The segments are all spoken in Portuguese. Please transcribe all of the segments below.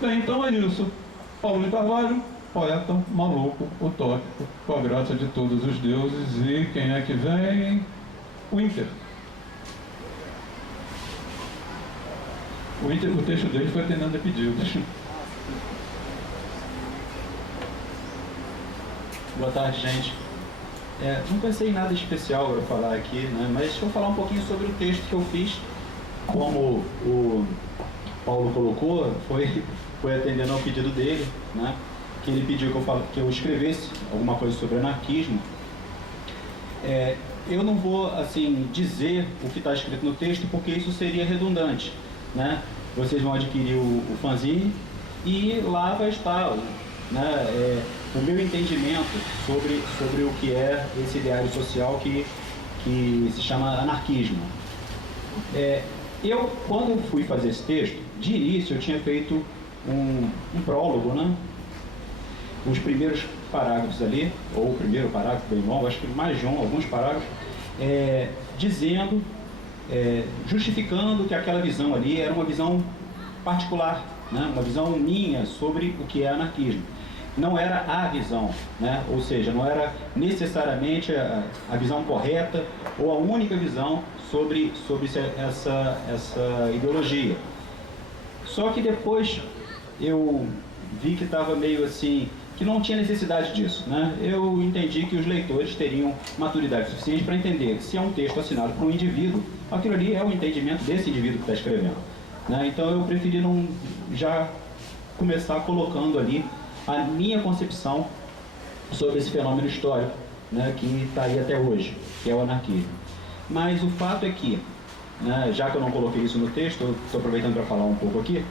Bem, então é isso. Paulo de Carvalho, poeta, maluco, utópico, com a graça de todos os deuses. E quem é que vem? O Inter. O texto dele foi atendendo a pedidos. Boa tarde, gente. Não pensei em nada especial para falar aqui, né? Mas vou falar um pouquinho sobre o texto que eu fiz. Como o Paulo colocou, foi atendendo ao pedido dele, né? Que ele pediu que eu escrevesse alguma coisa sobre anarquismo. Eu não vou assim dizer o que está escrito no texto, porque isso seria redundante, né? Vocês vão adquirir o fanzine e lá vai estar, né, o meu entendimento sobre o que é esse ideário social que se chama anarquismo. Eu, quando fui fazer esse texto, de início eu tinha feito um prólogo, né? Os primeiros parágrafos ali, ou o primeiro parágrafo bem longo, acho que mais de alguns parágrafos, dizendo, justificando que aquela visão ali era uma visão particular, né? Uma visão minha sobre o que é anarquismo. Não era a visão, né? Ou seja, não era necessariamente a visão correta ou a única visão sobre essa ideologia. Só que depois eu vi que estava meio assim, que não tinha necessidade disso, né? Eu entendi que os leitores teriam maturidade suficiente para entender que se é um texto assinado por um indivíduo, aquilo ali é o entendimento desse indivíduo que está escrevendo, né? Então eu preferi não já começar colocando ali a minha concepção sobre esse fenômeno histórico, né, que está aí até hoje, que é o anarquismo. Mas o fato é que, né, já que eu não coloquei isso no texto, eu estou aproveitando para falar um pouco aqui,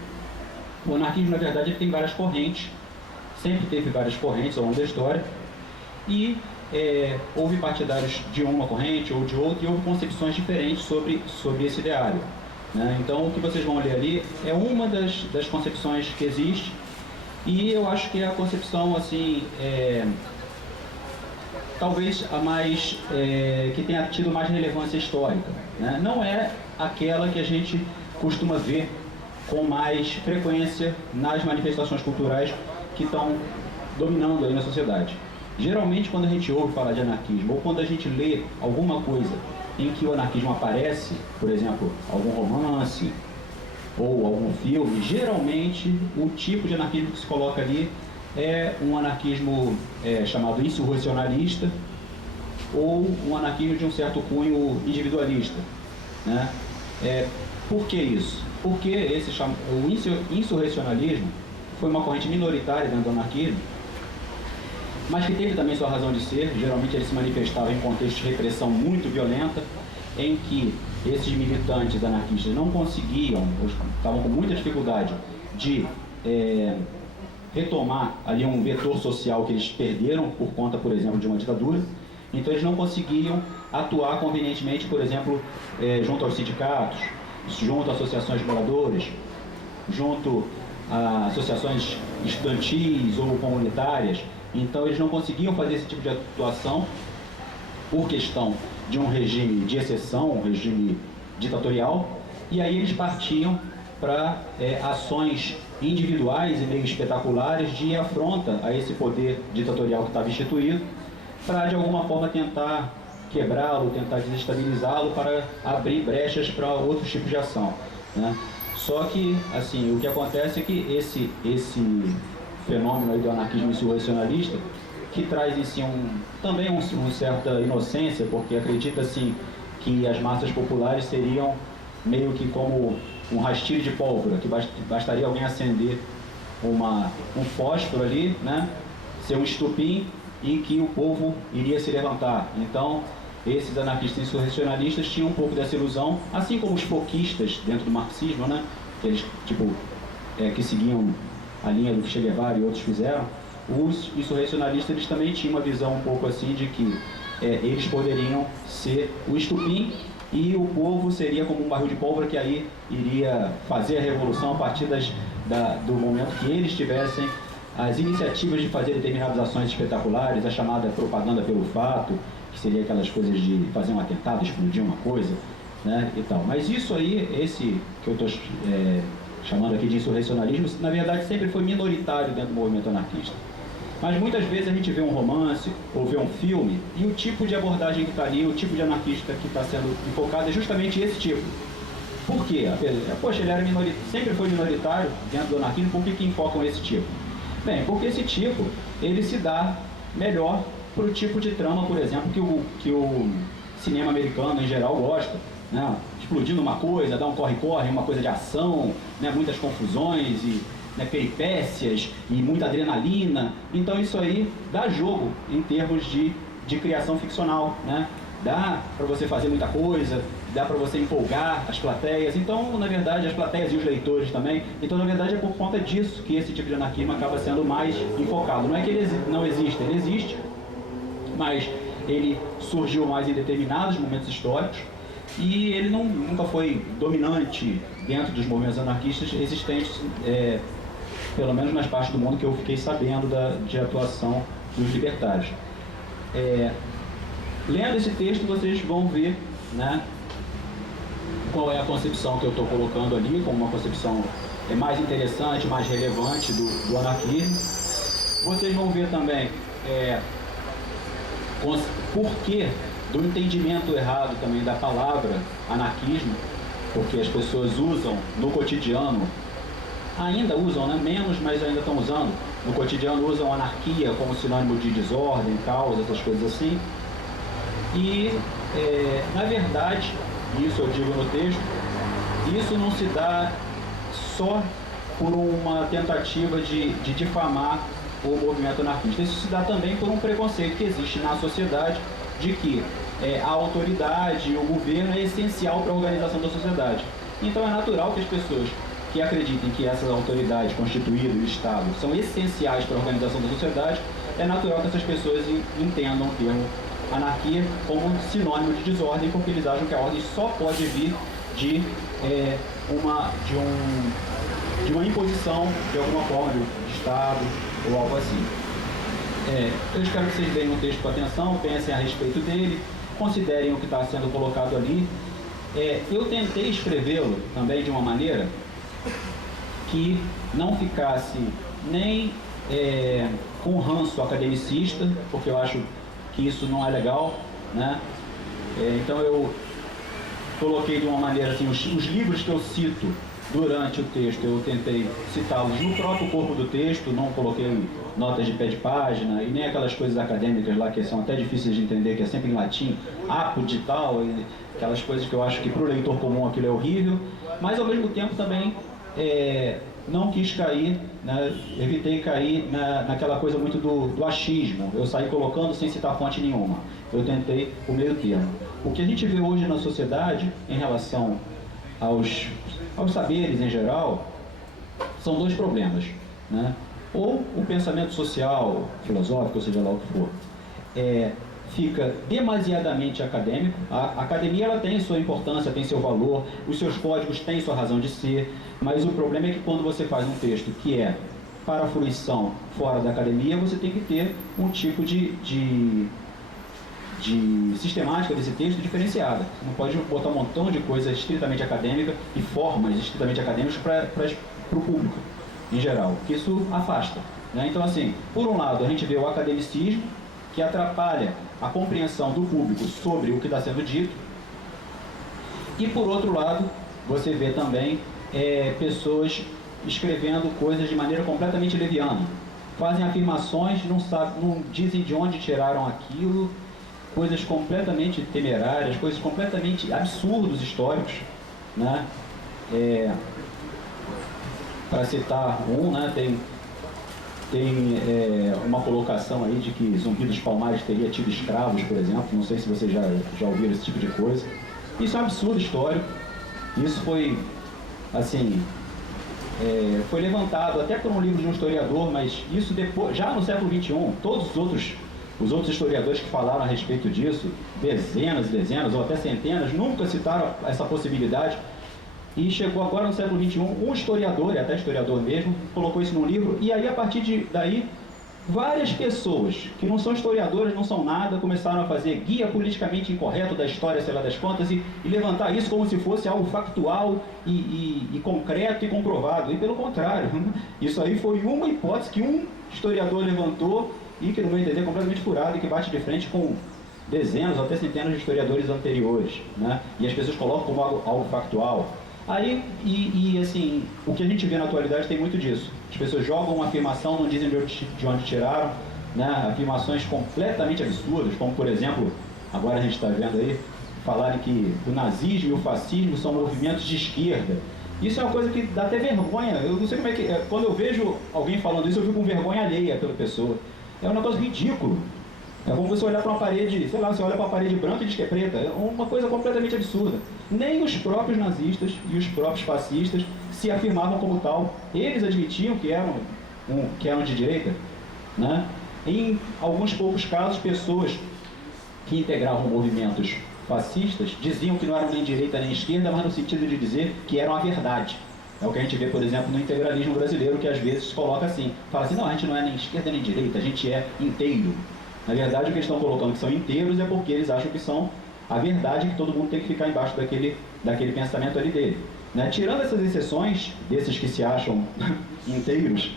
o anarquismo, na verdade, ele tem várias correntes, sempre teve várias correntes ao longo da história, e houve partidários de uma corrente ou de outra, e houve concepções diferentes sobre esse ideário, né? Então, o que vocês vão ler ali é uma das concepções que existe, e eu acho que é a concepção, assim, talvez a mais, que tenha tido mais relevância histórica, né? Não é aquela que a gente costuma ver com mais frequência nas manifestações culturais que estão dominando aí na sociedade. Geralmente, quando a gente ouve falar de anarquismo, ou quando a gente lê alguma coisa em que o anarquismo aparece, por exemplo, algum romance ou algum filme, geralmente o tipo de anarquismo que se coloca ali é um anarquismo chamado insurrecionalista ou um anarquismo de um certo cunho individualista, né? Por que isso? Porque o insurrecionalismo foi uma corrente minoritária dentro do anarquismo, mas que teve também sua razão de ser. Geralmente ele se manifestava em contexto de repressão muito violenta, em que esses militantes anarquistas não conseguiam, estavam com muita dificuldade de retomar ali um vetor social que eles perderam por conta, por exemplo, de uma ditadura. Então eles não conseguiam atuar convenientemente, por exemplo, junto aos sindicatos, junto a associações de moradores, junto a associações estudantis ou comunitárias. Então eles não conseguiam fazer esse tipo de atuação por questão de um regime de exceção, um regime ditatorial, e aí eles partiam para ações individuais e meio espetaculares de afronta a esse poder ditatorial que estava instituído, para de alguma forma tentar quebrá-lo, tentar desestabilizá-lo, para abrir brechas para outros tipos de ação, né? Só que, assim, o que acontece é que esse fenômeno aí do anarquismo insurrecionalista, que traz em si também uma certa inocência, porque acredita assim que as massas populares seriam meio que como um rastilho de pólvora, que bastaria alguém acender um fósforo ali, né, ser um estupim, e que o povo iria se levantar. Então esses anarquistas insurrecionalistas tinham um pouco dessa ilusão, assim como os foquistas dentro do marxismo, né, que eles que seguiam a linha do que Che Guevara e outros fizeram. Os insurrecionalistas, eles também tinham uma visão um pouco assim de que eles poderiam ser o estupim e o povo seria como um barril de pólvora que aí iria fazer a revolução a partir do momento que eles tivessem as iniciativas de fazer determinadas ações espetaculares, a chamada propaganda pelo fato, que seria aquelas coisas de fazer um atentado, explodir uma coisa, né, e tal. Mas isso aí, esse que eu estou chamando aqui de insurrecionalismo, na verdade sempre foi minoritário dentro do movimento anarquista. Mas muitas vezes a gente vê um romance ou vê um filme e o tipo de abordagem que está ali, o tipo de anarquista que está sendo enfocado é justamente esse tipo. Por quê? Poxa, ele era sempre foi minoritário dentro do anarquismo, por que enfocam esse tipo? Bem, porque esse tipo, ele se dá melhor para o tipo de trama, por exemplo, que o cinema americano em geral gosta, né? Explodindo uma coisa, dar um corre-corre, uma coisa de ação, né? Muitas confusões e, né, peripécias e muita adrenalina. Então isso aí dá jogo em termos de criação ficcional, né? Dá para você fazer muita coisa, dá para você empolgar as plateias. Então, na verdade, as plateias e os leitores também. Então, na verdade, é por conta disso que esse tipo de anarquismo acaba sendo mais enfocado. Não é que ele não existe, ele existe, mas ele surgiu mais em determinados momentos históricos e ele nunca foi dominante dentro dos movimentos anarquistas existentes, pelo menos nas partes do mundo que eu fiquei sabendo de atuação dos libertários. Lendo esse texto, vocês vão ver, né, qual é a concepção que eu estou colocando ali, como uma concepção mais interessante, mais relevante do anarquismo. Vocês vão ver também porquê do entendimento errado também da palavra anarquismo, porque as pessoas usam no cotidiano, ainda usam, né, menos, mas ainda estão usando, no cotidiano usam anarquia como sinônimo de desordem, caos, essas coisas assim. E, na verdade, isso eu digo no texto, isso não se dá só por uma tentativa de difamar o movimento anarquista. Isso se dá também por um preconceito que existe na sociedade de que a autoridade, o governo é essencial para a organização da sociedade. Então é natural que as pessoas que acreditem que essas autoridades constituídas e o Estado são essenciais para a organização da sociedade, é natural que essas pessoas entendam o termo anarquia como sinônimo de desordem, porque eles acham que a ordem só pode vir de uma imposição de alguma forma de Estado ou algo assim. Eu espero que vocês leiam o texto com atenção, pensem a respeito dele, considerem o que está sendo colocado ali. Eu tentei escrevê-lo também de uma maneira que não ficasse nem com ranço academicista, porque eu acho que isso não é legal, né? Então eu coloquei de uma maneira assim, os livros que eu cito durante o texto, eu tentei citá-los no próprio corpo do texto, não coloquei notas de pé de página e nem aquelas coisas acadêmicas lá que são até difíceis de entender, que é sempre em latim, apud e tal, e aquelas coisas que eu acho que para o leitor comum aquilo é horrível, mas ao mesmo tempo também não quis cair, né, evitei cair naquela coisa muito do achismo. Eu saí colocando sem citar fonte nenhuma. Eu tentei o meio termo. O que a gente vê hoje na sociedade, em relação aos saberes em geral, são dois problemas, né? Ou o pensamento social, filosófico, ou seja lá o que for, fica demasiadamente acadêmico. A academia ela tem sua importância, tem seu valor, os seus códigos têm sua razão de ser, mas o problema é que quando você faz um texto que é para a fruição fora da academia, você tem que ter um tipo de sistemática desse texto diferenciada. Você não pode botar um montão de coisa estritamente acadêmica e formas estritamente acadêmicas para o público em geral, que isso afasta, né? Então, assim, por um lado a gente vê o academicismo, que atrapalha a compreensão do público sobre o que está sendo dito, e por outro lado você vê também pessoas escrevendo coisas de maneira completamente leviana, fazem afirmações, não dizem de onde tiraram aquilo, coisas completamente temerárias, coisas completamente absurdos históricos, né? Para citar um, né, tem uma colocação aí de que Zumbi dos Palmares teria tido escravos, por exemplo. Não sei se vocês já ouviram esse tipo de coisa. Isso é um absurdo histórico. Isso foi, assim, foi levantado até por um livro de um historiador, mas isso depois, já no século XXI, todos os outros historiadores que falaram a respeito disso, dezenas e dezenas ou até centenas, nunca citaram essa possibilidade. E chegou agora no século XXI, um historiador, e até historiador mesmo, colocou isso num livro, e aí a partir daí Várias pessoas que não são historiadores, não são nada, começaram a fazer guia politicamente incorreto da história, sei lá das contas, e levantar isso como se fosse algo factual e concreto e comprovado. E pelo contrário, isso aí foi uma hipótese que um historiador levantou e que, no meu entender, é completamente furado e que bate de frente com dezenas ou até centenas de historiadores anteriores, né? E as pessoas colocam como algo factual. Aí, assim, o que a gente vê na atualidade tem muito disso. As pessoas jogam uma afirmação, não dizem de onde tiraram, né? Afirmações completamente absurdas, como, por exemplo, agora a gente está vendo aí, falarem que o nazismo e o fascismo são movimentos de esquerda. Isso é uma coisa que dá até vergonha. Eu não sei como é que... Quando eu vejo alguém falando isso, eu fico com vergonha alheia pela pessoa. É um negócio ridículo. É como você olhar para uma parede, sei lá, você olha para uma parede branca e diz que é preta. É uma coisa completamente absurda. Nem os próprios nazistas e os próprios fascistas se afirmavam como tal. Eles admitiam que eram de direita, né? Em alguns poucos casos, pessoas que integravam movimentos fascistas diziam que não eram nem direita nem esquerda, mas no sentido de dizer que eram a verdade. É o que a gente vê, por exemplo, no integralismo brasileiro, que às vezes coloca assim, fala assim, não, a gente não é nem esquerda nem direita, a gente é inteiro. Na verdade, o que eles estão colocando que são inteiros é porque eles acham que são a verdade, que todo mundo tem que ficar embaixo daquele pensamento ali dele. Né? Tirando essas exceções, desses que se acham inteiros,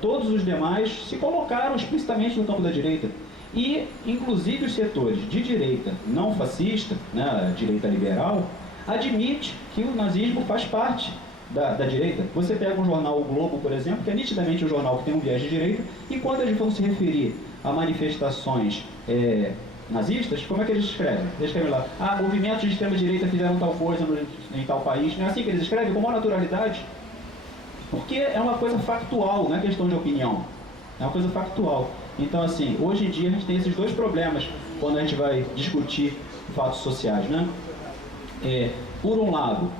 todos os demais se colocaram explicitamente no campo da direita. E, inclusive, os setores de direita não fascista, né, direita liberal, admite que o nazismo faz parte da direita. Você pega um jornal, o Globo, por exemplo, que é nitidamente um jornal que tem um viés de direita, e quando eles vão se referir a manifestações nazistas, como é que eles escrevem? Eles escrevem lá, movimentos de extrema-direita fizeram tal coisa em tal país. Não é assim que eles escrevem? Com maior naturalidade. Porque é uma coisa factual, não é questão de opinião. É uma coisa factual. Então, assim, hoje em dia a gente tem esses dois problemas quando a gente vai discutir fatos sociais, né? Por um lado,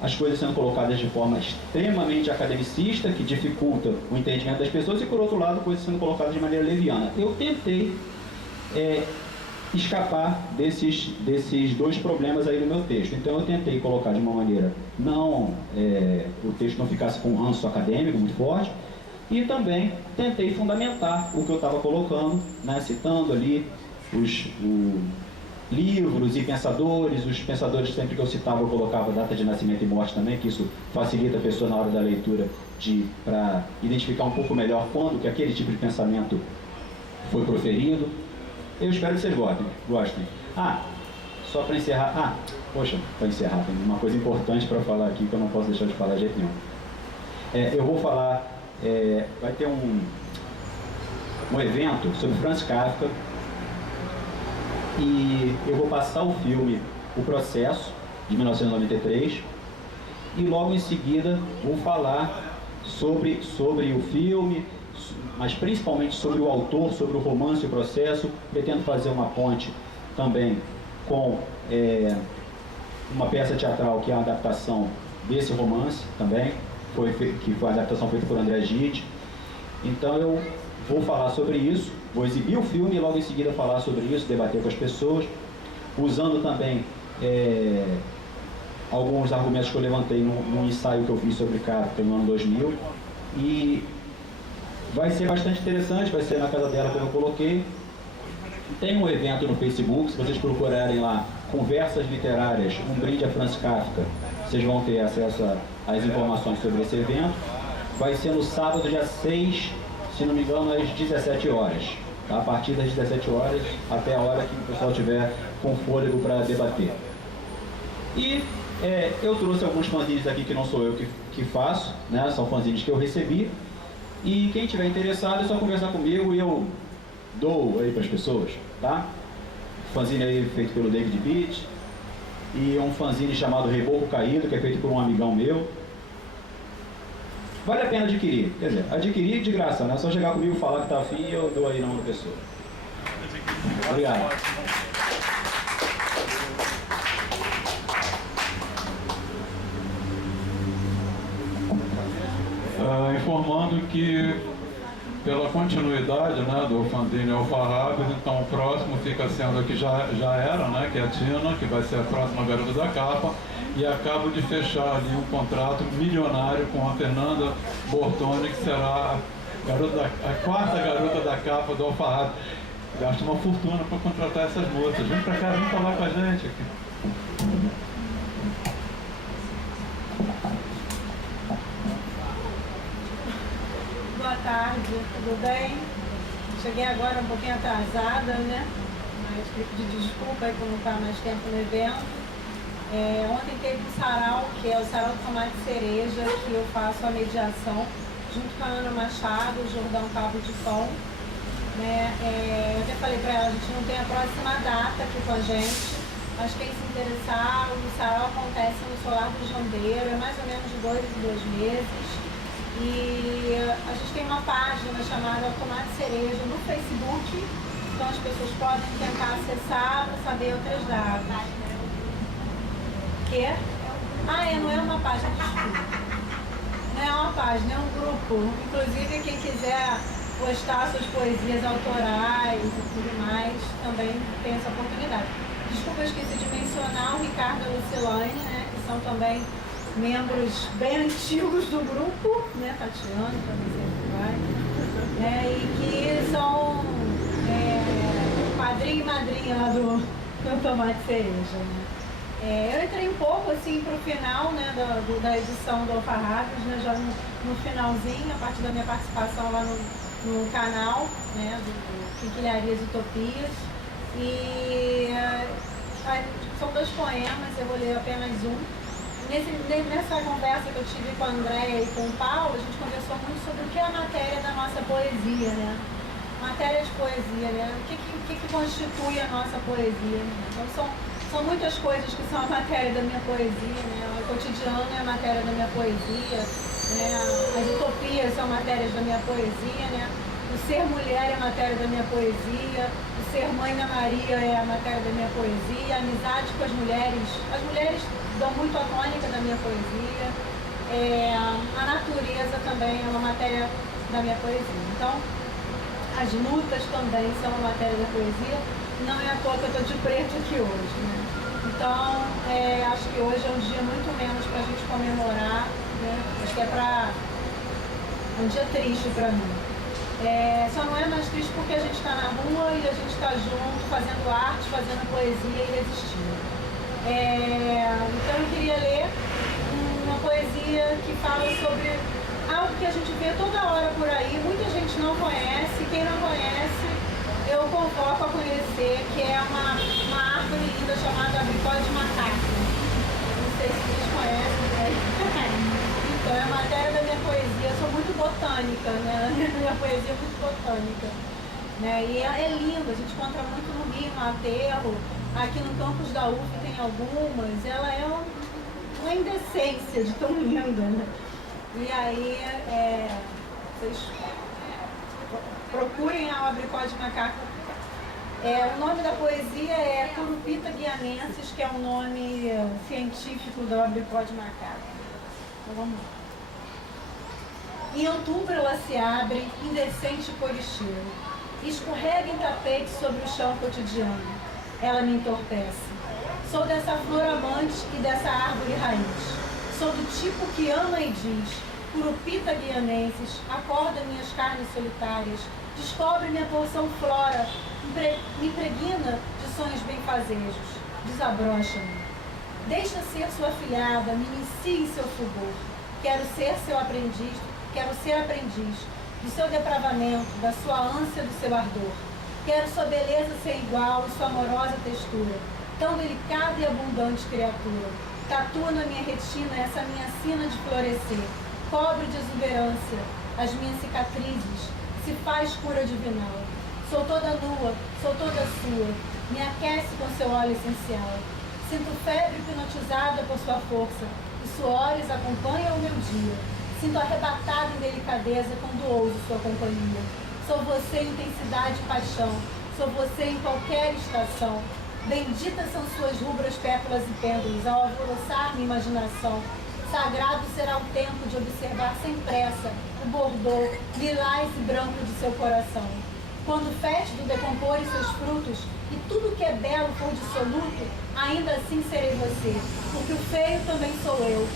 as coisas sendo colocadas de forma extremamente academicista, que dificulta o entendimento das pessoas, e por outro lado, coisas sendo colocadas de maneira leviana. Eu tentei escapar desses dois problemas aí no meu texto. Então eu tentei colocar de uma maneira o texto não ficasse com um ranço acadêmico muito forte, e também tentei fundamentar o que eu estava colocando, né, citando ali os livros e pensadores. Os pensadores, sempre que eu citava, eu colocava data de nascimento e morte também, que isso facilita a pessoa na hora da leitura para identificar um pouco melhor quando que aquele tipo de pensamento foi proferido. Eu espero que vocês gostem. Só para encerrar, para encerrar, tem uma coisa importante para falar aqui que eu não posso deixar de falar de jeito nenhum. Eu vou falar, vai ter um evento sobre Franz Kafka, e eu vou passar o filme O Processo, de 1993, e logo em seguida vou falar sobre o filme, mas principalmente sobre o autor, sobre o romance O Processo. Pretendo fazer uma ponte também com uma peça teatral que é uma adaptação desse romance também, que foi a adaptação feita por André Gide. Então eu vou falar sobre isso, vou exibir o filme e logo em seguida falar sobre isso, debater com as pessoas, usando também alguns argumentos que eu levantei num ensaio que eu fiz sobre Kafka no ano 2000. E vai ser bastante interessante, vai ser na casa dela, como eu coloquei. Tem um evento no Facebook, se vocês procurarem lá, Conversas Literárias, um brinde a Franz Kafka, vocês vão ter acesso às informações sobre esse evento. Vai ser no sábado, dia 6, se não me engano, às 17 horas. Tá? A partir das 17 horas até a hora que o pessoal estiver com fôlego para debater. E eu trouxe alguns fanzines aqui que não sou eu que faço, né? São fanzines que eu recebi. E quem tiver interessado é só conversar comigo e eu dou aí para as pessoas, tá? Fanzine aí feito pelo David Beach, e um fanzine chamado Reboco Caído, que é feito por um amigão meu. Vale a pena adquirir, quer dizer, adquirir de graça, né? É só chegar comigo, falar que tá afim e eu dou aí na mão da pessoa. Obrigado. Informando que, pela continuidade, né, do fanzine Alfarrabes, então o próximo fica sendo aqui, já era, né, que é a Tina, que vai ser a próxima garota da capa, e acabo de fechar ali um contrato milionário com a Fernanda Bortoni, que será A quarta garota da capa do Alfarrábio. Gasta uma fortuna para contratar essas moças. Vem pra cá, vem falar com a gente aqui. Boa tarde, tudo bem? Cheguei agora um pouquinho atrasada, né? Mas pedir desculpa aí por não estar mais tempo no evento. Ontem teve um sarau, que é o Sarau do Tomate Cereja, que eu faço a mediação junto com a Ana Machado, o Jordão Cabo de Pão. Né? Eu até falei para ela, a gente não tem a próxima data aqui com a gente, mas quem se interessar, o sarau acontece no Solar do Jandeiro, é mais ou menos de 2 em 2 meses. E a gente tem uma página chamada Tomate Cereja no Facebook, então as pessoas podem tentar acessar para saber outras datas. Não é uma página de estudo. Não é uma página, é um grupo. Inclusive quem quiser postar suas poesias autorais e tudo mais, também tem essa oportunidade. Desculpa, eu esqueci de mencionar o Ricardo e a Lucilane, né, que são também membros bem antigos do grupo, né, Tatiana também sempre vai, e que são padrinho e madrinha lá do Tomate Cereja. Né. Eu entrei um pouco assim para o final, né, da edição do Alfarrábios, né, já no finalzinho, a partir da minha participação lá no canal, né, do Quinquilharias e Utopias. E são 2 poemas, eu vou ler apenas um. Nessa conversa que eu tive com a Andréia e com o Paulo, a gente conversou muito sobre o que é a matéria da nossa poesia, né? Matéria de poesia, né? O que constitui a nossa poesia, né? Então são muitas coisas que são a matéria da minha poesia, né? O cotidiano é a matéria da minha poesia, né? As utopias são matérias da minha poesia, né? O ser mulher é a matéria da minha poesia, o ser mãe da Maria é a matéria da minha poesia, a amizade com as mulheres dão muito a tônica da minha poesia, a natureza também é uma matéria da minha poesia. Então, as lutas também são uma matéria da poesia, não é à toa que eu estou de preto aqui hoje, né? Então, acho que hoje é um dia muito menos para a gente comemorar, né? Acho que é um dia triste para mim. Só não é mais triste porque a gente está na rua e a gente está junto, fazendo arte, fazendo poesia e resistindo. Então eu queria ler uma poesia que fala sobre algo que a gente vê toda hora por aí, muita gente não conhece, quem não conhece eu convoco a conhecer, que é uma árvore linda chamada abricó de macaco. Não sei se vocês conhecem, né? Então é a matéria da minha poesia, eu sou muito botânica, né? Minha poesia é muito botânica. Né? E é linda, a gente encontra muito no Rio, no Aterro, aqui no campus da UF tem algumas, ela é uma indecência de tão linda, né? E aí, vocês procurem a abricó de macaco. O nome da poesia é Curupita guianensis, que é o nome científico da abricó de macaco. Então vamos lá. Em outubro ela se abre, indecente coricheiro, escorrega em tapete sobre o chão cotidiano. Ela me entorpece. Sou dessa flor amante e dessa árvore raiz. Sou do tipo que ama e diz, Curupita guianensis, acorda minhas carnes solitárias, descobre minha porção flora, me impregna de sonhos benfazejos, desabrocha-me. Deixa ser sua afilhada, me inicie em seu fulgor. Quero ser aprendiz do seu depravamento, da sua ânsia, do seu ardor. Quero sua beleza ser igual e sua amorosa textura, tão delicada e abundante criatura. Tatua na minha retina essa minha sina de florescer, cobre de exuberância as minhas cicatrizes, se faz cura divinal. Sou toda nua, sou toda sua, me aquece com seu óleo essencial. Sinto febre hipnotizada por sua força, e suores acompanham o meu dia. Sinto arrebatado em delicadeza quando ouso sua companhia. Sou você em intensidade e paixão, sou você em qualquer estação. Benditas são suas rubras pétalas e pêndulos, ao alvoroçar minha imaginação. Sagrado será o tempo de observar sem pressa o bordô, lilás e branco de seu coração. Quando o fétido decompor em seus frutos e tudo que é belo for dissoluto, ainda assim serei você, porque o feio também sou eu,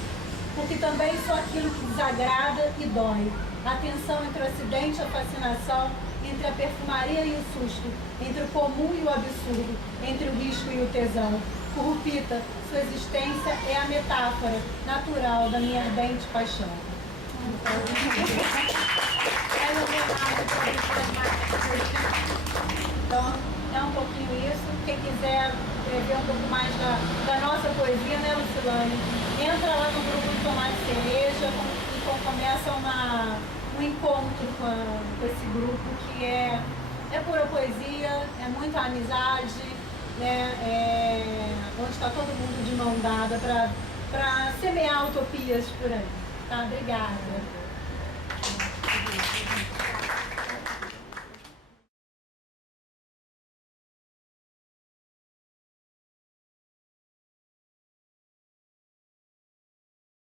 porque também sou aquilo que desagrada e dói. A tensão entre o acidente e a fascinação, entre a perfumaria e o susto, entre o comum e o absurdo, entre o risco e o tesão. Curupita, sua existência é a metáfora natural da minha ardente paixão. Então, é um pouquinho isso. Quem quiser ver um pouco mais da nossa poesia, né, Lucilane? Entra lá no grupo do Tomate Cereja e começa um encontro com esse grupo que é pura poesia, é muita amizade, né? Onde está todo mundo de mão dada para semear utopias por aí. Tá? Obrigada.